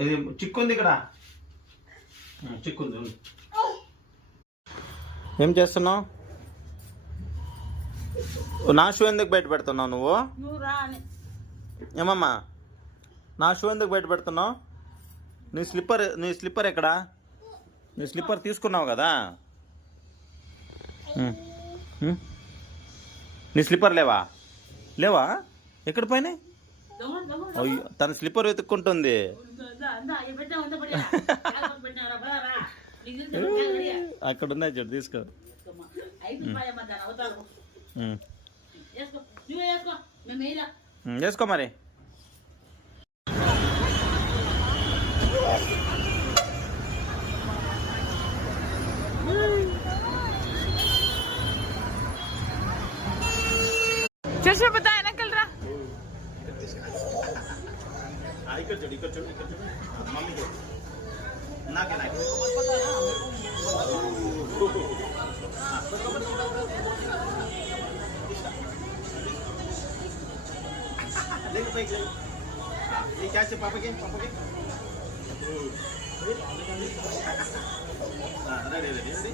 ఇది చిక్కుంది ఇక్కడ, చిక్కుంది. ఏం చేస్తున్నావు? నా షూ ఎందుకు బయట పెడుతున్నావు నువ్వు? ఏమమ్మా నా షూ ఎందుకు బయట పెడుతున్నావు? నీ స్లిప్పర్ ఎక్కడా? నీ స్లిప్పర్ తీసుకున్నావు కదా. నీ స్లిప్పర్ లేవా? ఎక్కడ పోయినాయి? అయ్యో, తన స్లిప్పర్ వెతుక్కుంటుంది. అక్కడ ఉన్నాయి చూడు, తీసుకో. వేసుకో మరి. चश्मा बताया ना कल रहा ఇక్కడ చూడు మమ్మీకి నాకే ये क्या से पापा के रेडी